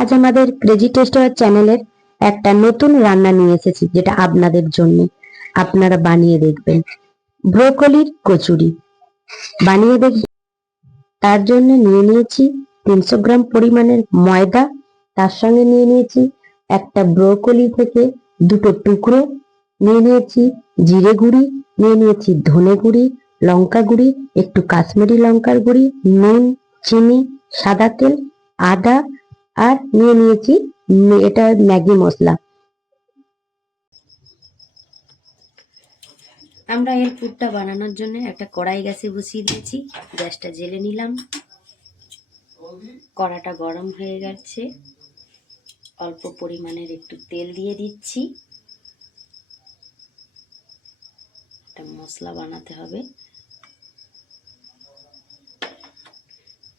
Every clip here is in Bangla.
আজ আমাদের ক্রেজি টেস্টার চ্যানেলের একটা নতুন রান্না নিয়ে এসেছি, যেটা আপনাদের জন্য। আপনারা বানিয়ে দেখবেন। ব্রোকলির কচুরি বানিয়ে দেখবেন। তার জন্য নিয়ে নিয়েছি 300 গ্রাম পরিমাণের ময়দা। তার সঙ্গে নিয়ে নিয়েছি একটা ব্রোকলি থেকে দুটো টুকরো, নিয়ে নিয়েছি জিরে গুঁড়ি, নিয়ে নিয়েছি ধনে গুঁড়ি, লঙ্কা গুঁড়ি, একটু কাশ্মীরি লঙ্কার গুঁড়ি, নুন, চিনি, সাদা তেল, আদা, আর নিয়ে নিয়েছি এটা ম্যাগি মশলা। আমরা এর পুরটা বানানোর জন্য একটা কড়াই গ্যাসে বসিয়ে দিয়েছি। গ্যাসটা জ্বেলে নিলাম। কড়াটা গরম হয়ে গেছে। অল্প পরিমাণের একটু তেল দিয়ে দিচ্ছি। একটা মশলা বানাতে হবে।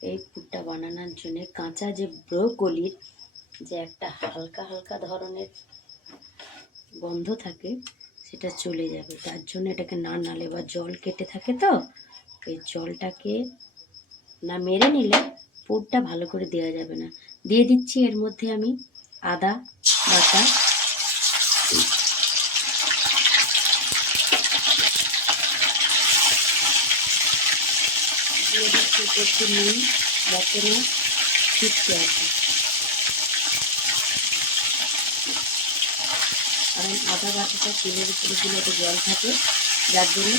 এই পুরটা বানানোর জন্য কাঁচা যে ব্রোকলির যে একটা হালকা হালকা ধরনের গন্ধ থাকে, সেটা চলে যাবে। তার জন্য এটাকে না নালে বা জল কেটে থাকে, তো এই জলটাকে না মেরে নিলে পুরটা ভালো করে দেওয়া যাবে না। দিয়ে দিচ্ছি এর মধ্যে আমি আদা বাটা, দিয়ে দিচ্ছি একটু নুন, যাতে না ছিটকে আসে। কারণ আদা বাটাটা তেলের উপরে দিলে একটু জল থাকে, যার জন্য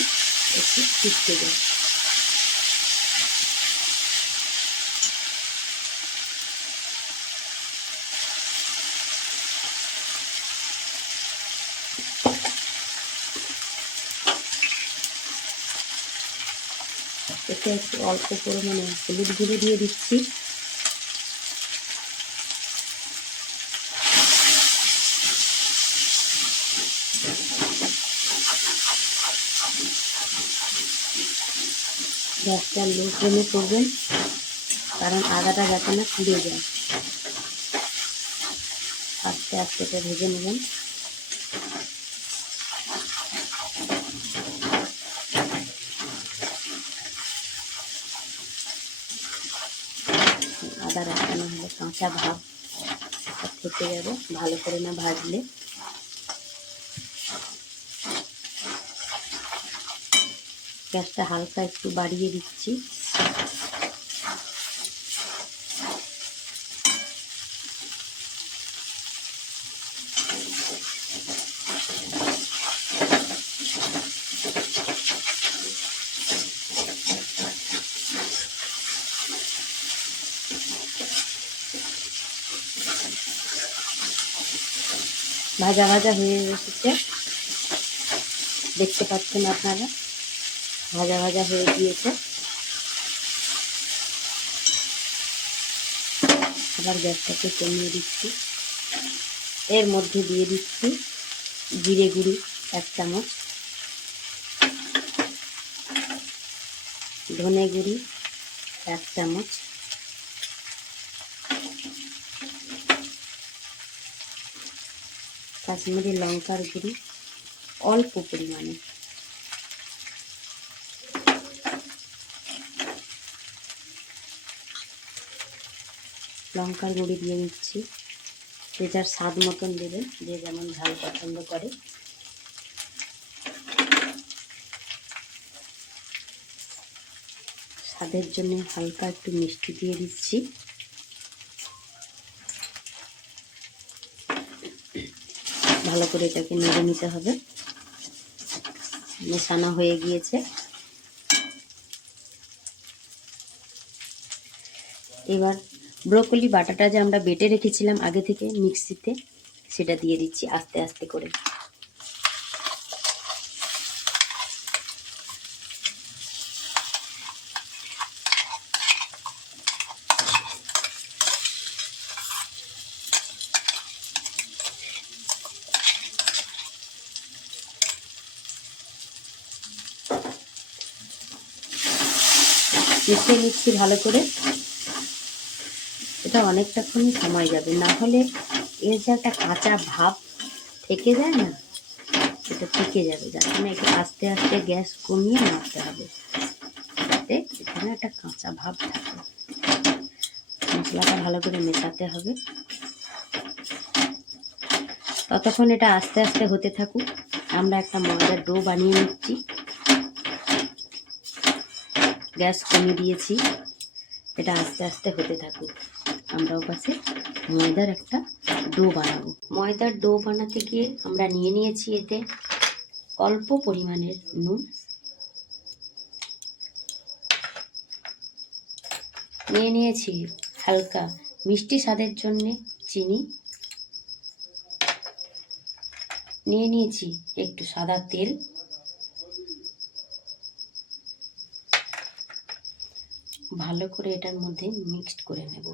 একটু ছিটকে যায়। এতে একটু অল্প পরিমাণে হলুদ গুঁড়ো দিয়ে দিচ্ছি। গ্যাসটা লো ফ্লেমে করবেন, কারণ আদাটা যাতে না পুড়ে যায়। আস্তে আস্তে এটা ভেজে নেবেন। আদা রাখা না হলে কাঁচা ভাব থেকে যাবে ভালো করে না ভাজলে। গ্যাসটা হালকা একটু বাড়িয়ে দিচ্ছি। ভাজা ভাজা হয়ে এসেছে, দেখতে পাচ্ছেন আপনারা, ভাজা ভাজা হয়ে গিয়েছে। আবার গ্যাসটাকে কমিয়ে দিচ্ছি। এর মধ্যে দিয়ে দিচ্ছি জিরে গুঁড়ি 1 চামচ, ধনে গুঁড়ি 1 চামচ, কাশ্মীরি লঙ্কার গুঁড়ি অল্প পরিমাণে, লঙ্কার গুঁড়ি দিয়ে দিচ্ছি। যে যার স্বাদ মতন দেবেন, যে যেমন ঝাল পছন্দ করে। স্বাদের জন্য হালকা একটু মিষ্টি দিয়ে দিচ্ছি। ভালো করে এটাকে নেড়ে নিতে হবে। মেশানো হয়ে গিয়েছে। এবার ব্রোকলি বাটাটা যে আমরা বেটে রেখেছিলাম আগে থেকে মিক্সিতে, সেটা দিয়ে দিচ্ছি আস্তে আস্তে করে। মিশিয়ে নিচ্ছি ভালো করে। এটা অনেকটাক্ষণই সময় যাবে, না হলে এর যে একটা কাঁচা ভাব থেকে যায় না, সেটা থেকে যাবে। যার জন্য একটু আস্তে আস্তে গ্যাস কমিয়ে নাড়তে হবে, যাতে এখানে একটা কাঁচা ভাব থাকে। মশলাটা ভালো করে মেশাতে হবে। ততক্ষণ এটা আস্তে আস্তে হতে থাকুক। আমরা একটা ময়দার ডো বানিয়ে নিচ্ছি। গ্যাস কমিয়ে দিয়েছি, এটা আস্তে আস্তে হতে থাকুক। আমরা ওপাশে ময়দার একটা ডো বানাবো। ময়দার ডো বানাতে গিয়ে আমরা নিয়ে নিয়েছি এতে অল্প পরিমাণের নুন, নিয়ে নিয়েছি হালকা মিষ্টি স্বাদের জন্যে চিনি, নিয়ে নিয়েছি একটু সাদা তেল, ভালো করে এটার মধ্যে মিক্সড করে নেব।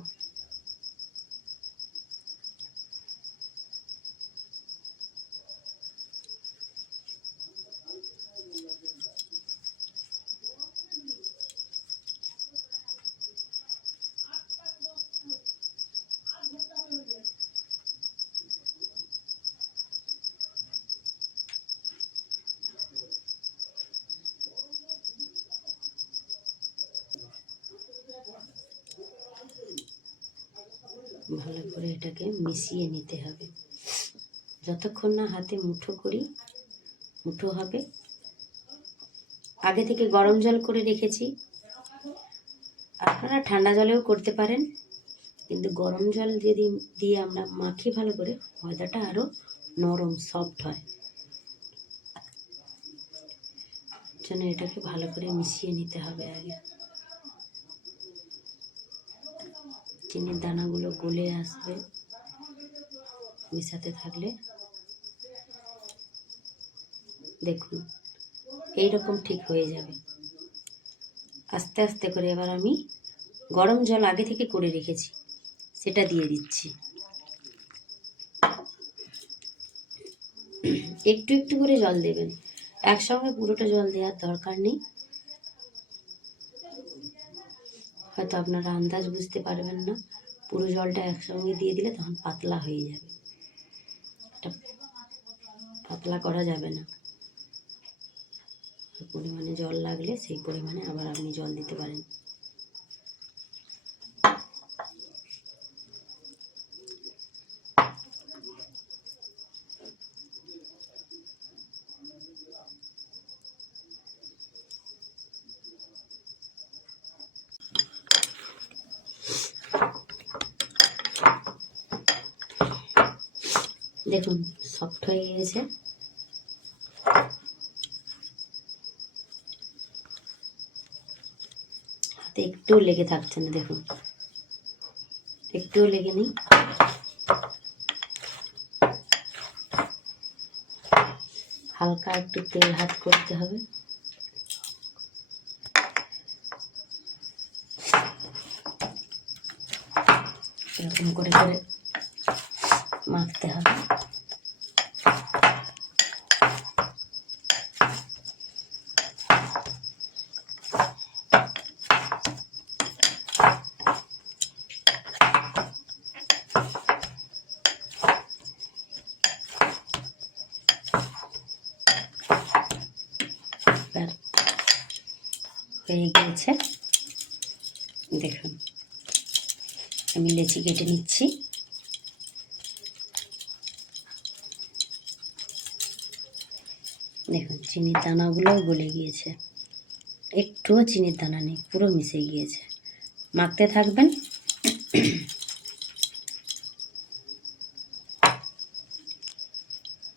ভালো করে এটাকে মিশিয়ে নিতে হবে যতক্ষণ না হাতে মুঠো হবে। আগে থেকে গরম জল করে রেখেছি, আপনারা ঠান্ডা জলেও করতে পারেন, কিন্তু গরম জল যদি দিয়ে আমরা মাখি ভালো করে, ময়দাটা আরও নরম সফট হয়। জন্য এটাকে ভালো করে মিশিয়ে নিতে হবে আগে। চিনির দানাগুলো গলে আসবে মিশাতে থাকলে। দেখুন এইরকম ঠিক হয়ে যাবে। আস্তে আস্তে করে এবার আমি গরম জল আগে থেকে করে রেখেছি সেটা দিয়ে দিচ্ছি। একটু একটু করে জল দেবেন, একসঙ্গে পুরোটা জল দেওয়ার দরকার নেই। হয়তো আপনারা আন্দাজ বুঝতে পারবেন না, পুরো জলটা একসঙ্গে দিয়ে দিলে তখন পাতলা হয়ে যাবে, এটা পাতলা করা যাবে না। পরিমাণে জল লাগলে সেই পরিমাণে আবার আপনি জল দিতে পারেন। দেখুন সফট হয়ে গেছে। হাতে একটুও লেগে থাকছে না, দেখুন একটুও লেগে নেই। হালকা একটু তেল হাত করতে হবে। এরকম করে করে মাখতে হবে। হয়ে গিয়েছে, দেখুন আমি লেচি কেটে নিচ্ছি। দেখুন চিনির দানাগুলোও গলে গিয়েছে, একটুও চিনির দানা নেই, পুরো মিশে গিয়েছে। মাখতে থাকবেন।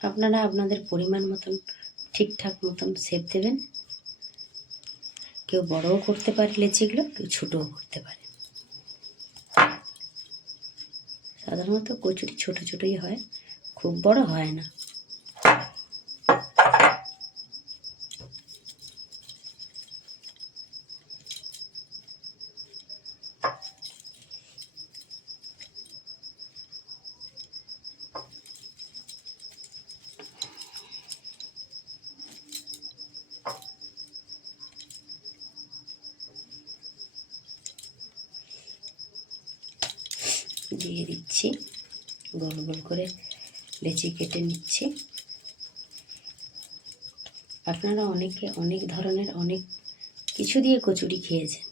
আপনারা আপনাদের পরিমাণ মতন ঠিকঠাক মতন শেপ দেবেন। কেউ বড়ও করতে পারে লেচিগুলো, কেউ ছোটও করতে পারে। সাধারণত কচুরি ছোট ছোটই হয়, খুব বড় হয় না। দিয়ে দিচ্ছি, গোল গোল করে লেচি কেটে নিচ্ছি। আপনারা অনেকে অনেক ধরনের অনেক কিছু দিয়ে কচুরি খেয়েছেন,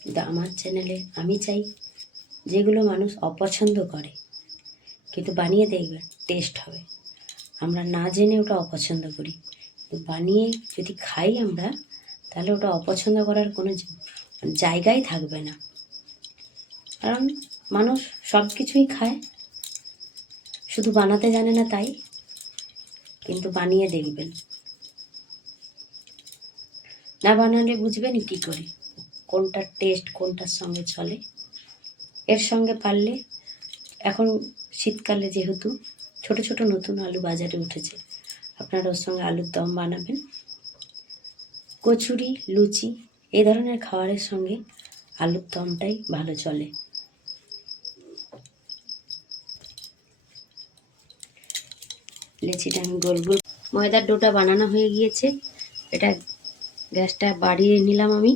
কিন্তু আমার চ্যানেলে আমি চাই যেগুলো মানুষ অপছন্দ করে কিন্তু বানিয়ে দেখবেন টেস্ট হবে। আমরা না জেনে ওটা অপছন্দ করি, বানিয়ে যদি খাই আমরা, তাহলে ওটা অপছন্দ করার কোনো জায়গাই থাকবে না। কারণ মানুষ সব কিছুই খায়, শুধু বানাতে জানে না তাই। কিন্তু বানিয়ে দেখবেন, না বানালে বুঝবেন কী করে কোনটার টেস্ট কোনটার সঙ্গে চলে। এর সঙ্গে পারলে, এখন শীতকালে যেহেতু ছোট ছোট নতুন আলু বাজারে উঠেছে, আপনারা ওর সঙ্গে আলুর দম বানাবেন। কচুরি, লুচি এই ধরনের খাবারের সঙ্গে আলুর দমটাই ভালো চলে। লেচিটা আমি গোল গোল, ময়দার ডোটা বানানো হয়ে গিয়েছে। এটা গ্যাসটা বাড়িয়ে নিলাম আমি।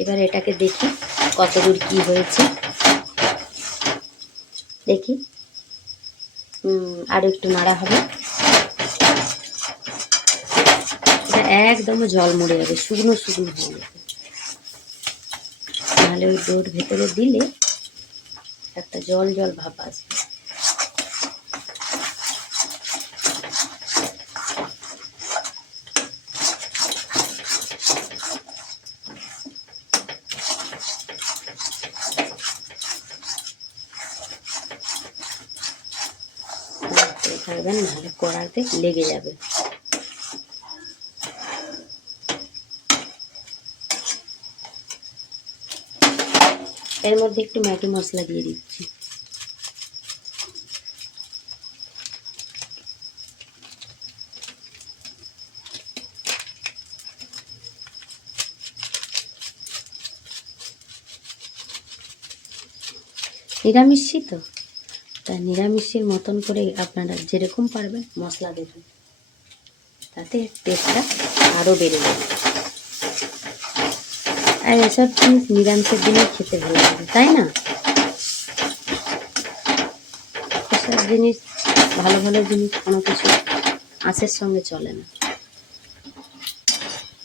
এবার এটাকে দেখি কতদূর কি হয়েছে, দেখি। আর একটু নাড়া হবে। এটা একদম জল মরে যাবে, শুকনো শুকনো হয়ে যাবে। নাহলে ওই ডোর ভেতরে দিলে একটা জল জল ভাব আসবে। থাকবেন, নাহলে কড়াতে লেগে যাবে। এর মধ্যে একটু ম্যাগি মশলা দিয়ে দিচ্ছি। নিরামিষই তো, তাই নিরামিষের মতন করে আপনারা যেরকম পারবেন মশলা দেবেন, তাতে টেস্টটা আরও বেড়ে যাবে। আর এসব জিনিস নিরামিষের দিনে খেতে ভালো লাগে, তাই না? এসব জিনিস, ভালো ভালো জিনিস কোনো কিছু আঁচের সঙ্গে চলে না।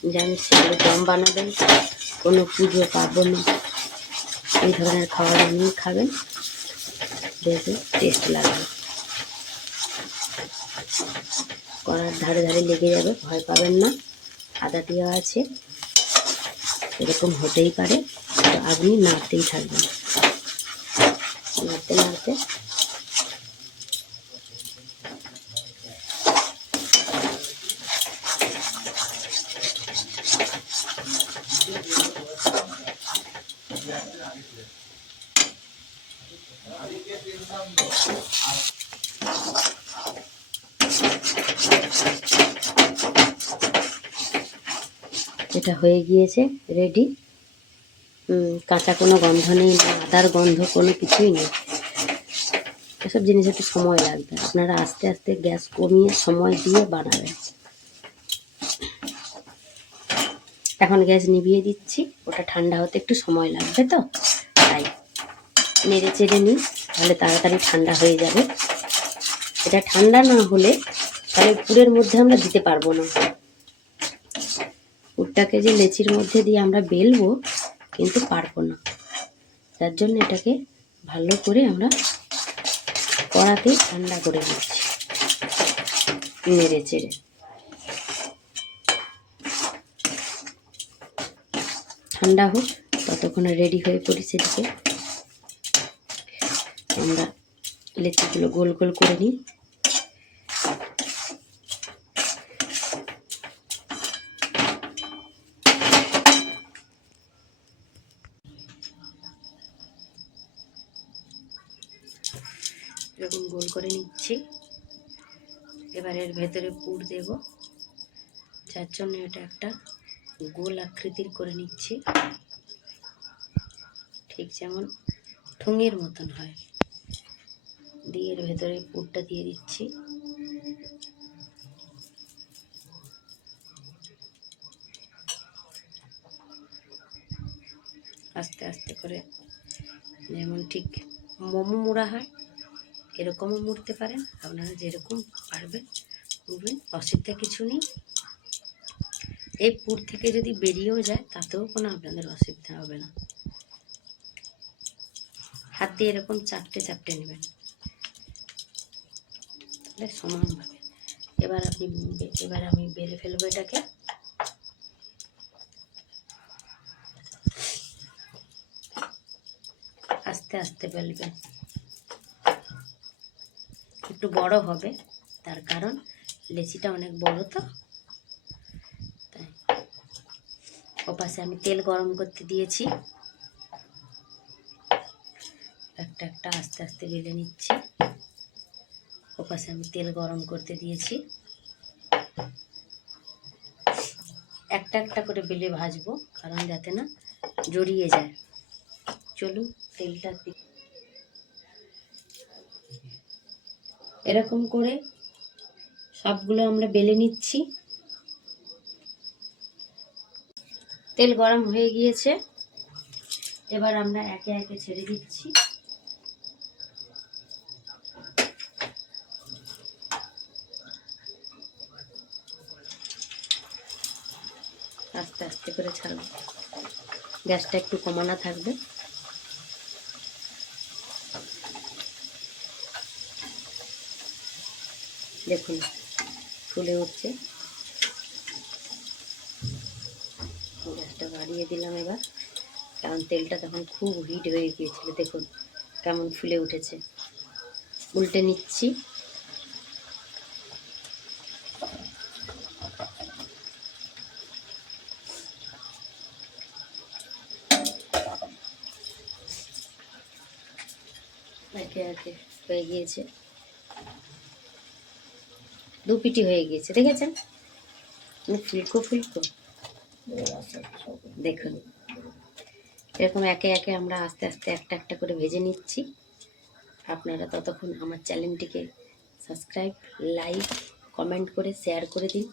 নিরামিষ সেগুলো দম বানাবেন, কোনো পুজো পার্বণে এই ধরনের খাবার বানিয়ে খাবেন, দেখবে টেস্ট লাগবে। কড়ার ধারে ধারে লেগে যাবে, ভয় পাবেন না। আদা দেওয়া আছে, এরকম হতেই পারে, তো আপনি নাড়তেই থাকবেন, নাড়তে নাড়তে। এটা হয়ে গিয়েছে রেডি। কাঁচা কোনো গন্ধ নেই, না আদার গন্ধ, কোনো কিছুই নেই। এসব জিনিস একটু সময় লাগবে, আপনারা আস্তে আস্তে গ্যাস কমিয়ে সময় দিয়ে বানাবেন। এখন গ্যাস নিভিয়ে দিচ্ছি, ওটা ঠান্ডা হতে একটু সময় লাগবে, তো তাই নেড়ে চেড়ে নিই, তাহলে তাড়াতাড়ি ঠান্ডা হয়ে যাবে। এটা ঠান্ডা না হলে তাহলে পুরের মধ্যে আমরা দিতে পারবো না। পুরটাকে যে লেচির মধ্যে দিয়ে আমরা বেলবো, কিন্তু পারবো না। তার জন্য এটাকে ভালো করে আমরা কড়াতেই ঠান্ডা করে দিচ্ছি, নেড়ে চেড়ে। ঠান্ডা হোক, ততক্ষণে রেডি হয়ে পড়ি। সেদিকে আমরা লেচিগুলো গোল গোল করে নিই। এরকম গোল করে নিচ্ছি। এবার এর ভেতরে পুর দেব, যার জন্য এটা একটা গোল আকৃতির করে নিচ্ছি, ঠিক যেমন ঠুঙের মতন হয়। দিয়ে এর ভেতরে পুরটা দিয়ে দিচ্ছি। আস্তে আস্তে করে, যেমন ঠিক মোমো মোড়া হয় এরকমও মুড়তে পারেন, আপনারা যেরকম পারবেন মুড়বেন, অসুবিধা কিছু নেই। এই পুর থেকে যদি বেরিয়েও যায় তাতেও কোনো আপনাদের অসুবিধা হবে না। হাত দিয়ে এরকম চাপটে চাপটে নেবেন, বেশ সমানভাবে। এবার আমি বেলে ফেলবো এটাকে। আস্তে আস্তে বেলবেন, একটু বড় হবে, তার কারণ লেচিটা অনেক বড় তো তাই। ওপাশে আমি তেল গরম করতে দিয়েছি, একটা একটা আস্তে আস্তে বেলে নিচ্ছি। ওপাশে আমি তেল গরম করতে দিয়েছি, একটা একটা করে বেলে ভাজবো, কারণ যাতে না জড়িয়ে যায়। চলুন তেলটা এরকম করে সবগুলো আমরা বেলে নিচ্ছি। তেল গরম হয়ে গিয়েছে, এবার আমরা একে একে ছেড়ে দিচ্ছি। আস্তে আস্তে করে ছাড়বো, গ্যাসটা একটু কমানো থাকবে। দেখুন ফুলে উঠছে, গ্যাসটা বাড়িয়ে দিলাম এবার, কারণ তেলটা তখন খুব হিট হয়ে গিয়েছিল। দেখুন কেমন ফুলে উঠেছে। উল্টে নিচ্ছি। একে একে হয়ে গিয়েছে, দু পিটি হয়ে গিয়েছে, দেখেছেন ফুলকো ফুলকো। দেখুন এরকম একে একে আমরা আস্তে আস্তে একটা একটা করে ভেজে নিচ্ছি। আপনারা ততক্ষণ আমার চ্যানেলটিকে সাবস্ক্রাইব, লাইক, কমেন্ট করে শেয়ার করে দিন,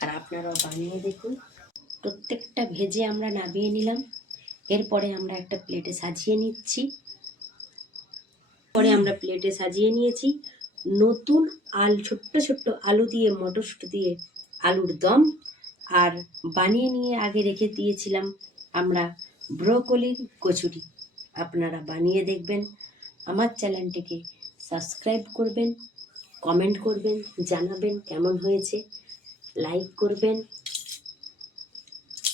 আর আপনারাও বানিয়ে দেখুন। প্রত্যেকটা ভেজে আমরা নামিয়ে নিলাম। এরপরে আমরা একটা প্লেটে সাজিয়ে নিচ্ছি। সাজিয়ে নিয়েছি নতুন ছোট্ট ছোট্ট আলু দিয়ে, মটরশুঁটি দিয়ে আলুর দম, আর বানিয়ে নিয়ে আগে রেখে দিয়েছিলাম আমরা ব্রোকলির কচুরি। আপনারা বানিয়ে দেখবেন, আমার চ্যানেলটিকে সাবস্ক্রাইব করবেন, কমেন্ট করবেন, জানাবেন কেমন হয়েছে, লাইক করবেন,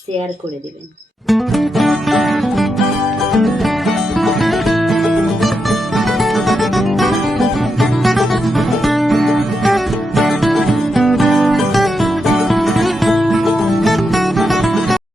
শেয়ার করে দেবেন।